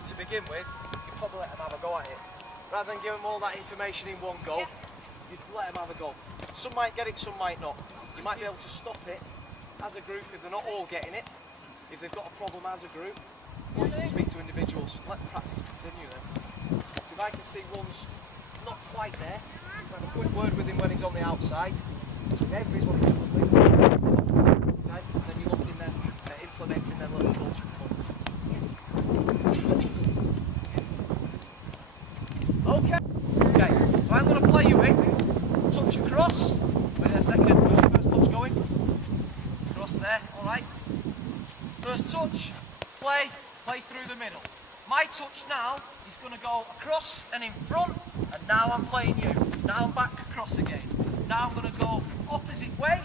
early to begin with, you probably let them have a go at it. Rather than give them all that information in one go, you'd let them have a go. Some might get it, some might not. You might be able to stop it as a group if they're not all getting it. If they've got a problem as a group, or you can speak to individuals. Let the practice continue then. If I can see one's not quite there, have a quick word with him when he's on the outside. If everybody's struggling, okay, then you look in there implementing their little coaching points. Okay, so I'm going to play you in. Touch across. Wait a second, where's your first touch going? Across there, alright. First touch, play through the middle. My touch now is going to go across and in front, and now I'm playing you. Now I'm back across again. Now I'm going to go opposite way,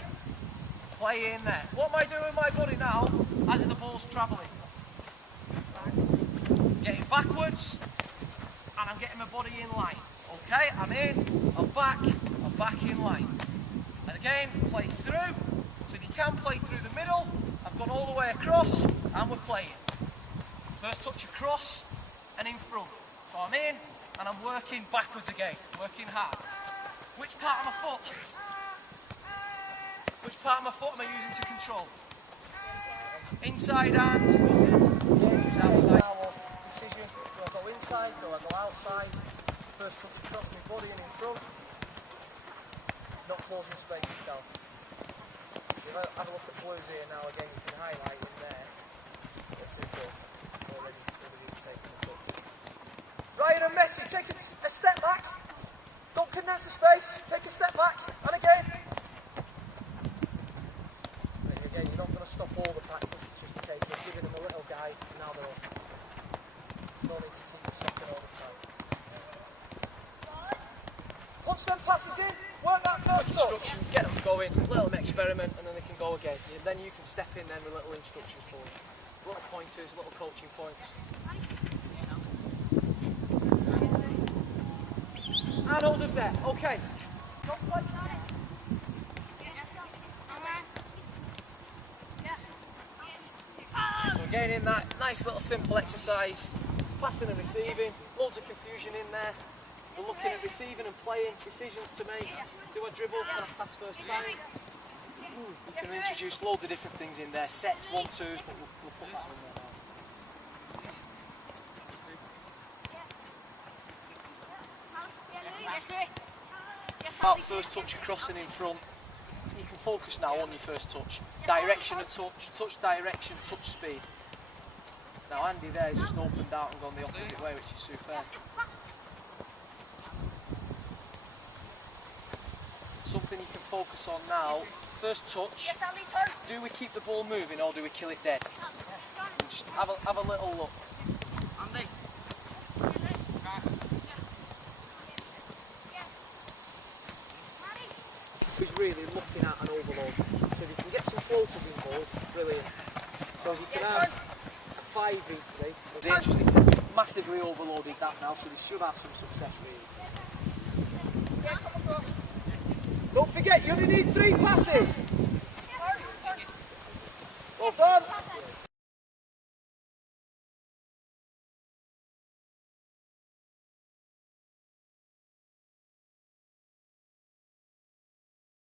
play in there. What am I doing with my body now as the ball's travelling? Getting backwards, and I'm getting my body in line. Okay, I'm in, I'm back in line. And again, play through. So if you can play through the middle, I've gone all the way across, and we're playing. First touch across and in front. So I'm in and I'm working backwards again, working hard. Which part of my foot? Which part of my foot am I using to control? Inside hand. Outside. Decision. Do I go inside? Do I go outside? First touch across my body and in front. Not closing spaces down. If I have a look at blues here now again, you can highlight in there. What's it called? Ryan and Messi, take a step back. Don't condense the space. Take a step back. And again. And again, you're not going to stop all the practice. It's just a case of giving them a little guide. And now they're on. No need to keep them second all the time. Punch them passes in. Work that first touch. Instructions, get them going. Let them experiment, and then they can go again. And then you can step in then with little instructions for them. Little pointers, little coaching points. And hold us there. Okay. Don't play. So again in that nice little simple exercise, passing and receiving, loads of confusion in there. We're looking at receiving and playing, decisions to make. Do I dribble? Can I pass first time? You can introduce loads of different things in there. Sets, 1-2s, but we'll put that in there now. About first touch across and in front. You can focus now on your first touch. Direction and touch, touch direction, touch speed. Now Andy there has just opened out and gone the opposite way, which is super. Something you can focus on now. First touch. Do we keep the ball moving or do we kill it dead? And just have a little look. Andy. He's really looking at an overload. So if you can get some floaters involved, brilliant. So if you can have a 5-beat today, the interesting thing, we've massively overloaded that now, so they should have some success really. Don't forget, you only need 3 passes. Well done.